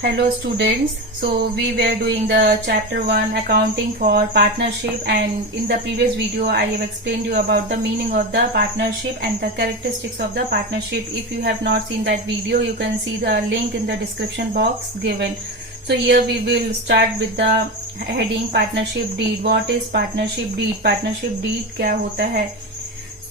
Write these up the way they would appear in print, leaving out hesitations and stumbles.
Hello students, so we were doing the chapter 1 accounting for partnership, and in the previous video I have explained you about the meaning of the partnership and the characteristics of the partnership. If you have not seen that video, you can see the link in the description box given. So here we will start with the heading partnership deed. What is partnership deed? Partnership deed क्या होता है?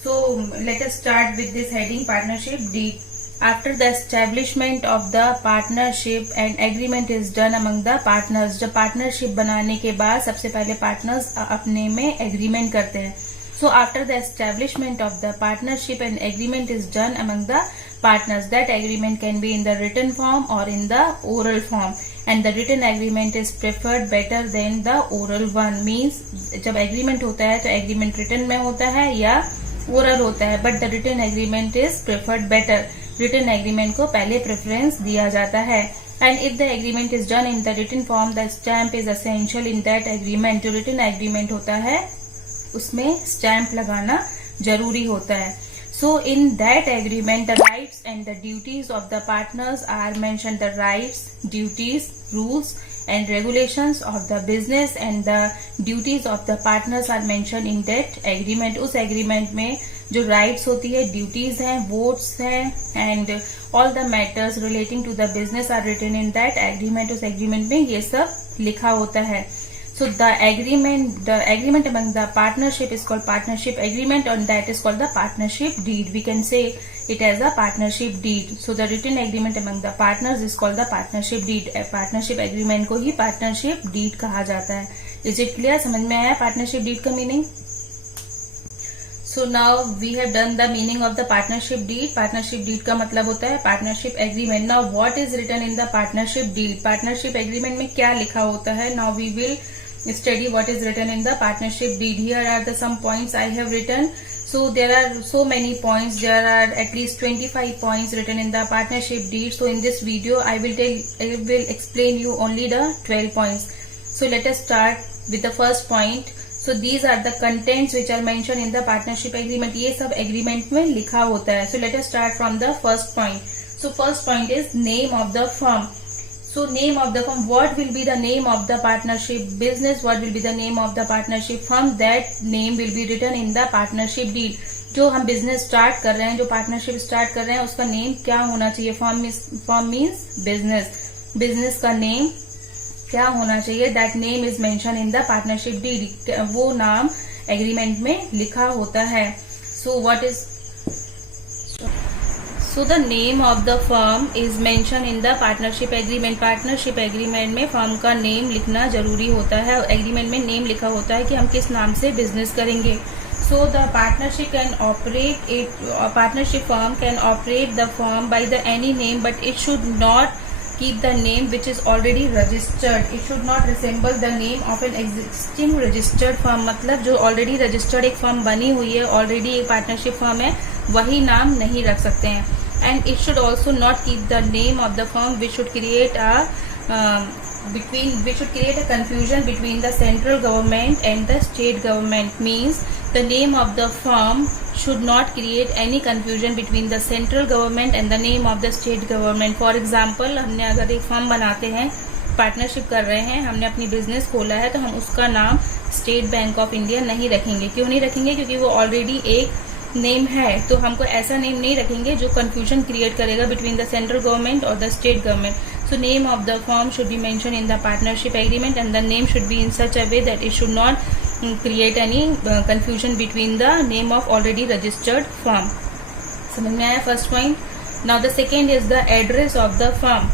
So let us start with this heading partnership deed. After the establishment of the partnership and agreement is done among the partners. जब partnership बनाने के बाद सबसे पहले partners अपने में एग्रीमेंट करते हैं. So after the establishment of the partnership and agreement is done among the partners, that agreement can be in the written form or in the oral form, and the written agreement is preferred better than the oral one. Means जब agreement होता है तो agreement written में होता है या oral होता है, but the written agreement is preferred better. Written agreement को पहले प्रेफरेंस दिया जाता है. And if the agreement is done in the written form, the stamp is essential in that agreement. जो रिटन एग्रीमेंट होता है उसमें स्टैम्प लगाना जरूरी होता है. So in that agreement the rights and the duties of the partners are mention. The rights, duties, rules and regulations of the business and the duties of the partners are mentioned in that agreement. उस agreement में जो rights होती है, duties हैं, votes हैं, and all the matters relating to the business are written in that agreement. उस agreement में ये सब लिखा होता है. So the agreement among the partnership is called partnership agreement, and that is called the partnership deed. We can say it as a partnership deed. So the written agreement among the partners is called the partnership deed. Partnership agreement को ही partnership deed कहा जाता है. Is it clear? समझ में आया partnership deed का meaning? So now we have done the meaning of the partnership deed. Partnership deed का मतलब होता है partnership agreement. Now what is written in the partnership deed? Partnership agreement में क्या लिखा होता है? Now we will study what is written in the partnership deed. Here are the some points I have written. So there are so many points. There are at least 25 points written in the partnership deed. So in this video I will explain you only the 12 points. So let us start with the first point. So these are the contents which are mentioned in the partnership agreement. ये सब agreement में लिखा होता है. So let us start from the first point. So first point is name of the firm. So name of the firm, what will be the name of the partnership business? What will be the name of the partnership firm? That name will be written in the partnership deed. जो हम business start कर रहे हैं, जो partnership start कर रहे हैं, उसका name क्या होना चाहिए? Firm means business. Business का name क्या होना चाहिए? That name is mentioned in the partnership deed. वो नाम agreement में लिखा होता है. So what is So the name of the firm is mentioned in the partnership agreement. Partnership agreement में firm का name लिखना जरूरी होता है. Agreement में name लिखा होता है कि हम किस नाम से business करेंगे. So the partnership firm can operate the firm by the any name, but it should not keep the name which is already registered. It should not resemble the name of an existing registered firm. मतलब जो already registered एक firm बनी हुई है, already एक partnership firm है, वही नाम नहीं रख सकते हैं. And it should also not keep the name of the firm, which should create a confusion between the central government and the state government. Means the name of the firm should not create any confusion between the central government and the name of the state government. For example, हमने अगर एक firm बनाते हैं, partnership कर रहे हैं, हमने अपनी बिजनेस खोला है, तो हम उसका नाम स्टेट बैंक ऑफ इंडिया नहीं रखेंगे. क्यों नहीं रखेंगे? क्योंकि वो ऑलरेडी एक नेम है. तो हमको ऐसा नेम नहीं रखेंगे जो कंफ्यूजन क्रिएट करेगा बिटवीन द सेंट्रल गवर्नमेंट और the state government. So name of the firm should be mention in the partnership agreement, and the name should be in such a way that it should not create any confusion between the name of already registered firm. समझ में आया first point? Now the second is the address of the firm.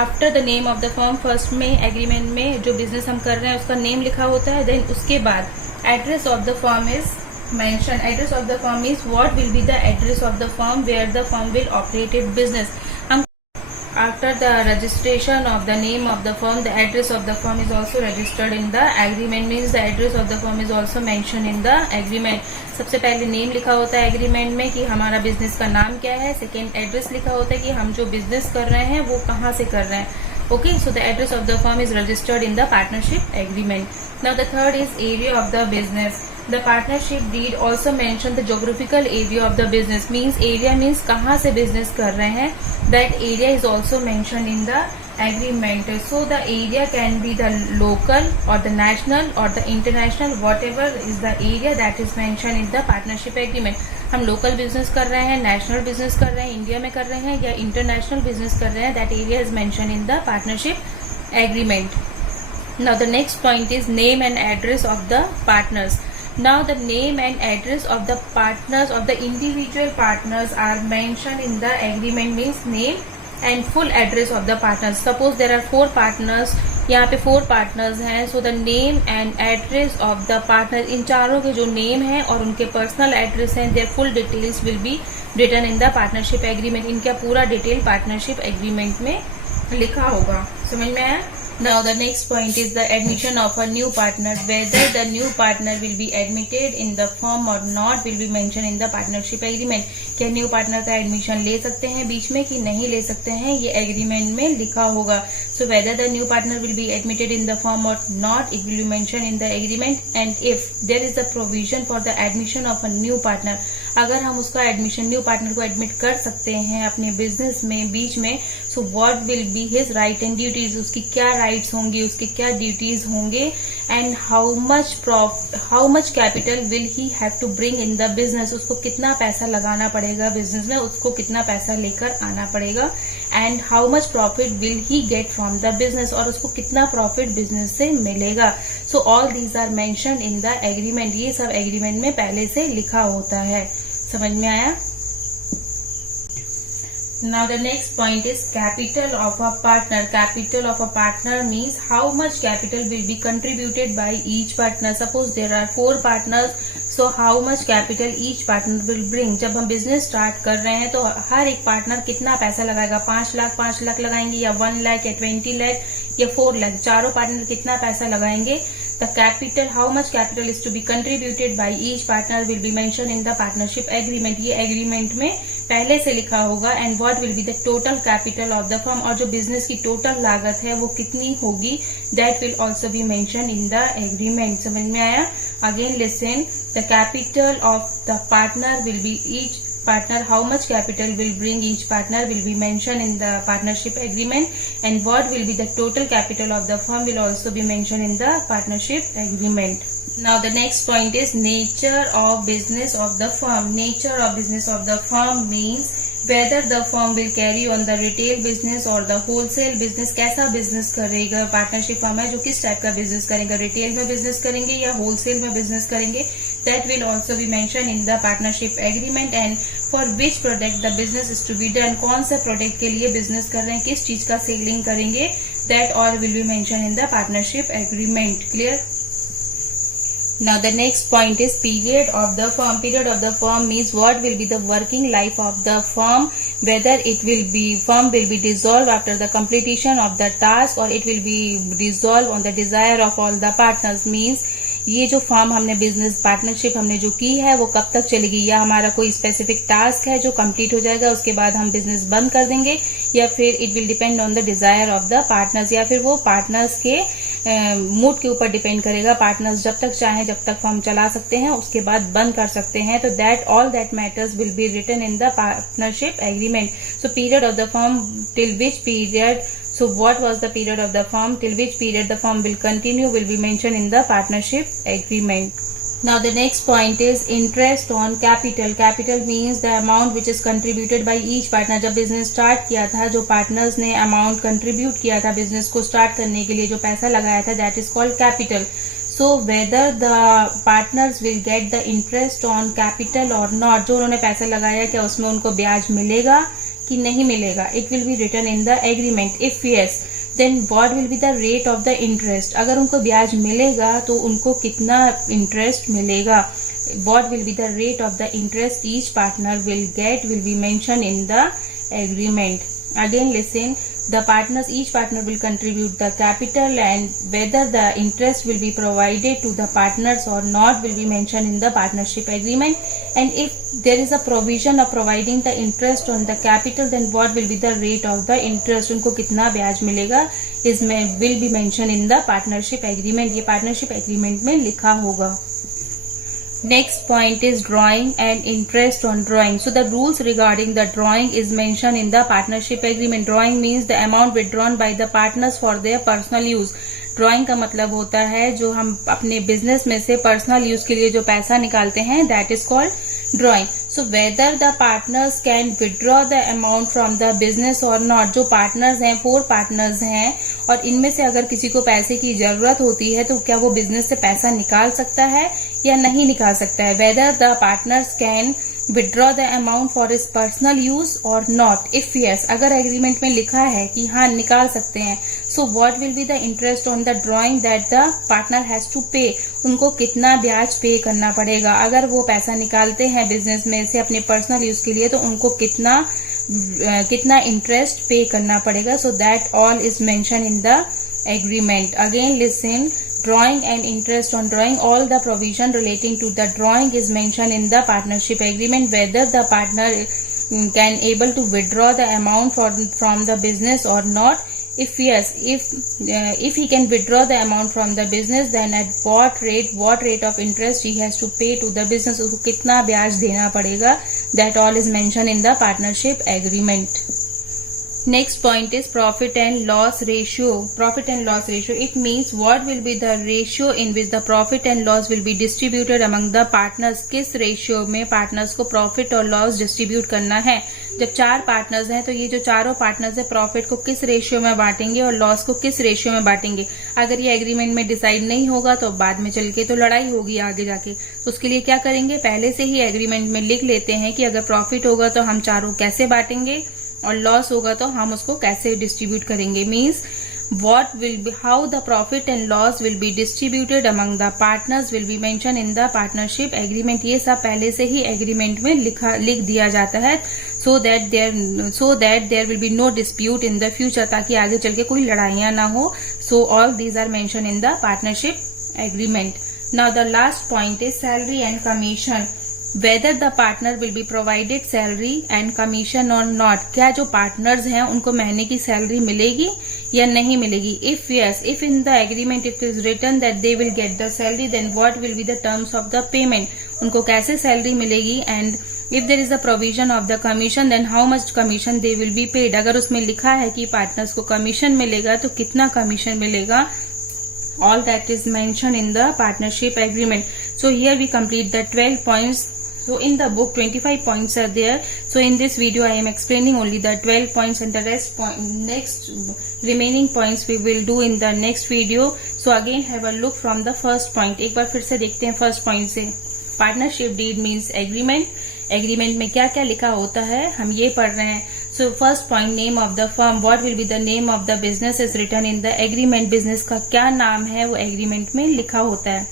After the name of the firm, first में agreement में जो business हम कर रहे हैं उसका नेम लिखा होता है. देन उसके बाद address of the firm is mention. Address of the firm is what will be the address of the firm where the firm will operate its business. After the registration of the name of the firm, the address of the firm is also registered in the agreement. Means the address of the firm is also mentioned in the agreement. सबसे पहले name लिखा होता है agreement में कि हमारा business का नाम क्या है. सेकेंड एड्रेस लिखा होता है कि हम जो बिजनेस कर रहे हैं वो कहाँ से कर रहे हैं. Okay, so the address of the firm is registered in the partnership agreement. Now the third is area of the business. The partnership deed also mention the geographical area of the business. Means area means कहाँ से business कर रहे हैं. That area is also mentioned in the agreement. So the area can be the local or the national or the international, whatever is the area that is mentioned in the partnership agreement. हम local business कर रहे हैं, national business कर रहे हैं, India में कर रहे हैं या इंटरनेशनल बिजनेस कर रहे हैं, that area is mention in the partnership agreement. Now the next point is name and address of the partners. Now the name and address of the partners of the individual partners are mentioned in the agreement. Means name and full address of the partners. Suppose there are 4 partners, यहाँ पे 4 partners हैं, so the name and address of the partners, इन चारों के जो name हैं और उनके personal address हैं, their full details will be written in the partnership agreement. इनका पूरा detail partnership agreement में लिखा होगा. समझ में आया? Now the next point is the admission of a new partner. Whether the new partner will be admitted in the firm or not will be mentioned in the partnership agreement. क्या new partner का admission ले सकते हैं बीच में कि नहीं ले सकते हैं, ये एग्रीमेंट में लिखा होगा. So whether the new partner will be admitted in the firm or not, it will be mentioned in the agreement. And if there is a provision for the admission of a new partner, अगर हम उसका admission new partner को admit कर सकते हैं अपने business में बीच में, so what will be his right and duties, उसकी क्या राइट्स होंगी, उसके क्या ड्यूटीज होंगे, and how much capital will he have to bring in the business, उसको कितना पैसा लगाना पड़ेगा बिजनेस में, उसको कितना पैसा लेकर आना पड़ेगा, and how much profit will he get from the business, और उसको कितना प्रॉफिट बिजनेस से मिलेगा. So all these are mention in the agreement. ये सब एग्रीमेंट में पहले से लिखा होता है. समझ में आया? Now the next point is capital of a partner. Capital of a partner means how much capital will be contributed by each partner. Suppose there are 4 partners, so how much capital each partner will bring. जब हम business start कर रहे हैं तो हर एक partner कितना पैसा लगाएगा, 5 लाख लगाएंगे या 1 लाख या 20 लाख या 4 लाख, चारों पार्टनर कितना पैसा लगाएंगे. The capital, how much capital is to be contributed by each partner will be mentioned in the partnership agreement. ये एग्रीमेंट में पहले से लिखा होगा. And what will be the total capital of the firm, और जो बिजनेस की total लागत है वो कितनी होगी, that will also be mention in the agreement. समझ में आया? Again listen, the capital of the partner will be each partner, how much capital will bring each partner will be mentioned in the partnership agreement, and what will be the total capital of the firm will also be mentioned in the partnership agreement. Now the next point is nature of business of the firm. Nature of business of the firm means whether the firm will carry on the retail business or the wholesale business. कैसा business करेगा, partnership firm है जो किस type का business करेगा, retail में business करेंगे या होलसेल में बिजनेस करेंगे, that will also be mentioned in the partnership agreement. And for which product the business is to be done, कौन से प्रोडक्ट के लिए बिजनेस कर रहे हैं, किस चीज का सेलिंग करेंगे, that all will be mentioned in the partnership agreement. Clear? Now the next point is period of the firm. Period of the firm means what will be the working life of the firm, whether it will be firm will be dissolved after the completion of the task or it will be dissolved on the desire of all the partners. Means ये जो firm हमने business partnership हमने जो की है वो कब तक चलेगी, या हमारा कोई स्पेसिफिक टास्क है जो कंप्लीट हो जाएगा उसके बाद हम बिजनेस बंद कर देंगे, या फिर it will depend on the desire of the partners, या फिर वो पार्टनर्स के मूड के ऊपर डिपेंड करेगा. पार्टनर्स जब तक चाहें जब तक फर्म चला सकते हैं, उसके बाद बंद कर सकते हैं. तो that all that matters will be written in the partnership agreement. So period of the firm, till which period, so what was the period of the firm, till which period the firm will continue will be mentioned in the partnership agreement. Now the next point is interest on capital. Capital means the amount which is contributed by each partner. जब business start किया था, जो partners ने amount contribute किया था business को start करने के लिए, जो पैसा लगाया था, that is called capital. So whether the partners will get the interest on capital or not, जो उन्होंने पैसा लगाया क्या उसमें उनको ब्याज मिलेगा कि नहीं मिलेगा, it will be written in the agreement. If yes, then what will be the rate of the interest. अगर उनको ब्याज मिलेगा तो उनको कितना इंटरेस्ट मिलेगा, what will be the rate of the interest each partner will get will be mention in the agreement. Again listen, the partners, each partner will contribute the capital, and whether the interest will be provided to the partners or not will be mentioned in the partnership agreement. And if there is a provision of providing the interest on the capital, then what will be the rate of the interest, उनको कितना ब्याज मिलेगा, इसमें will be mentioned in the partnership agreement. ये partnership agreement में लिखा होगा. Next point is drawing and interest on drawing. So the rules regarding the drawing is mentioned in the partnership agreement. Drawing means the amount withdrawn by the partners for their personal use. Drawing का मतलब होता है जो हम अपने business में से personal use के लिए जो पैसा निकालते हैं, that is called drawing. So whether the partners can withdraw the amount from the business और नॉट. जो पार्टनर्स हैं, 4 पार्टनर्स हैं, और इनमें से अगर किसी को पैसे की जरूरत होती है तो क्या वो बिजनेस से पैसा निकाल सकता है या नहीं निकाल सकता है. Whether the partners can withdraw the amount for his personal use और नॉट. इफ यस, अगर एग्रीमेंट में लिखा है कि हाँ निकाल सकते हैं, so what will be the interest on the drawing that the partner has to pay. उनको कितना ब्याज पे करना पड़ेगा. अगर वो पैसा निकालते हैं बिजनेस में से अपने पर्सनल यूज के लिए तो उनको कितना इंटरेस्ट पे करना पड़ेगा. So that all is mention in the agreement. Again listen. Drawing and interest on drawing. All the provision relating to the drawing is mentioned in the partnership agreement. Whether the partner can able to withdraw the amount from the business or not. If yes, if he can withdraw the amount from the business, then at what rate of interest he has to pay to the business. उसको कितना ब्याज देना पड़ेगा. That all is mentioned in the partnership agreement. Next point is profit and loss ratio. Profit and loss ratio. It means what will be the ratio in which the profit and loss will be distributed among the partners. किस ratio में partners को profit और loss distribute करना है. जब 4 partners हैं तो ये जो चारों पार्टनर्स है प्रॉफिट को किस रेशियो में बांटेंगे और लॉस को किस रेशियो में बांटेंगे. अगर ये एग्रीमेंट में डिसाइड नहीं होगा तो बाद में चल के तो लड़ाई होगी आगे जाके. तो उसके लिए क्या करेंगे, पहले से ही एग्रीमेंट में लिख लेते हैं कि अगर प्रॉफिट होगा तो हम चारों कैसे बांटेंगे और लॉस होगा तो हम उसको कैसे डिस्ट्रीब्यूट करेंगे. Means what will be how the profit and loss will be distributed among the partners will be mentioned in the partnership agreement. ये सब पहले से ही एग्रीमेंट में लिख दिया जाता है so that there will be no dispute in the future, ताकि आगे चल के कोई लड़ाइयां ना हो. So all these are mentioned in the partnership agreement. Now the last point is salary and commission. Whether the partner will be provided salary and commission or not. क्या जो पार्टनर्स हैं उनको महीने की सैलरी मिलेगी या नहीं मिलेगी. If yes, if in the agreement it is written that they will get the salary, then what will be the terms of the payment. उनको कैसे सैलरी मिलेगी. And if there is a provision of the commission, then how much commission they will be paid. अगर उसमें लिखा है कि partners को commission मिलेगा तो कितना कमीशन मिलेगा. All that is mentioned in the partnership agreement. So here we complete the 12 points. So in the book 25 points are there. So in this video I am explaining only the 12 points and the next remaining points we will do in the next video. So again have a look from the first point. एक बार फिर से देखते हैं first point से. Partnership deed means agreement. Agreement में क्या क्या लिखा होता है हम ये पढ़ रहे हैं. So first point, name of the firm. What will be the name of the business is written in the agreement. Business का क्या नाम है वो एग्रीमेंट में लिखा होता है.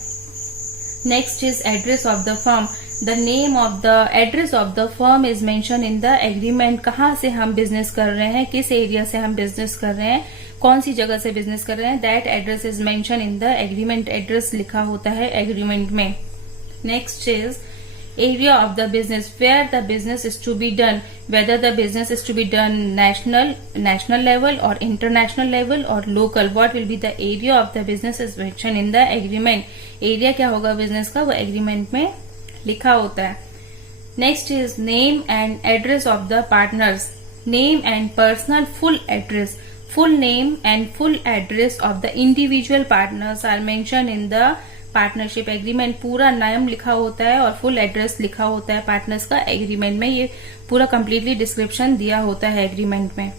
Next is address of the firm. The name of the address of the firm is mentioned in the agreement. कहाँ से हम बिजनेस कर रहे हैं, किस एरिया से हम बिजनेस कर रहे हैं, कौन सी जगह से बिजनेस कर रहे हैं, that address is mentioned in the agreement. Address लिखा होता है एग्रीमेंट में. Next is area of the business, where the business is to be done. Whether the business is to be done national level or international level or local. What will be the area of the business is mentioned in the agreement. Area क्या होगा business का वो agreement में लिखा होता है. Next is name and address of the partners. Name and personal full address. Full name and full address of the individual partners are mention in the partnership agreement. पूरा नाम लिखा होता है और फुल एड्रेस लिखा होता है पार्टनर्स का एग्रीमेंट में. ये पूरा कंप्लीटली डिस्क्रिप्शन दिया होता है एग्रीमेंट में.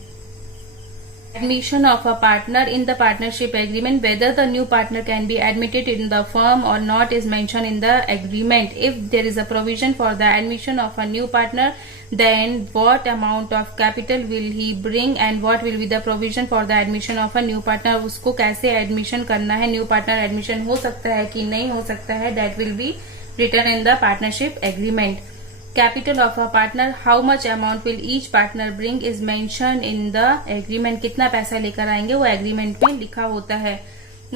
Admission of a partner in the partnership agreement. Whether the new partner can be admitted in the firm or not is mentioned in the agreement. If there is a provision for the admission of a new partner, then what amount of capital will he bring and what will be the provision for the admission of a new partner. उसको कैसे admission करना है, new partner admission हो सकता है कि नहीं हो सकता है, that will be written in the partnership agreement. Capital of a partner, how much amount will each partner bring is mentioned in the agreement. कितना पैसा लेकर आएंगे वो एग्रीमेंट में लिखा होता है.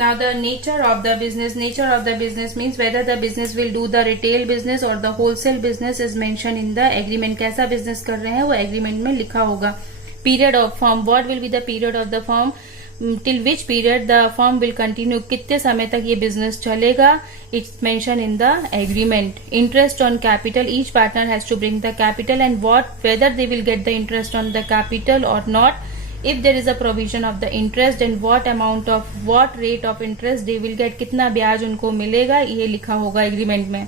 Now the nature of the business. Nature of the business means whether the business will do the retail business or the wholesale business is mentioned in the agreement. कैसा बिजनेस कर रहे हैं वो एग्रीमेंट में लिखा होगा. Period of firm. What will be the period of the firm. till which period the firm will continue, कितने समय तक ये business चलेगा, it's mentioned in the agreement. Interest on capital, each partner has to bring the capital and whether they will get the interest on the capital or not. If there is a provision of the interest and what rate of interest they will get, कितना ब्याज उनको मिलेगा, ये लिखा होगा agreement में.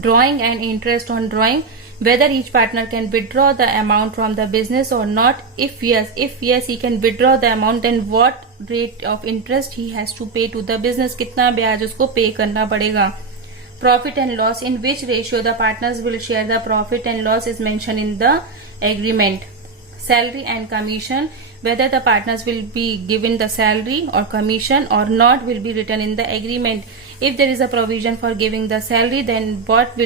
Drawing and interest on drawing, whether each partner can withdraw the amount from the business or not. If yes he can withdraw the amount, then what rate of interest he has to pay to the business, कितना ब्याज उसको pay करना पड़ेगा. Profit and loss, in which ratio the partners will share the profit and loss is mentioned in the agreement. Salary and commission, whether the partners will be given the salary or commission or not will be written in the agreement. If there is a provision for giving the salary, then what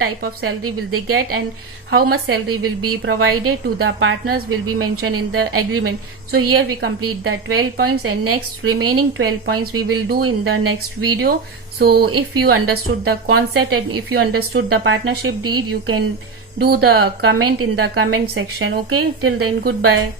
type of salary will they get and how much salary will be provided to the partners will be mentioned in the agreement. So here we complete the 12 points, and next remaining 12 points we will do in the next video. So if you understood the concept and if you understood the partnership deed, you can do the comment in the comment section. Okay, till then, goodbye.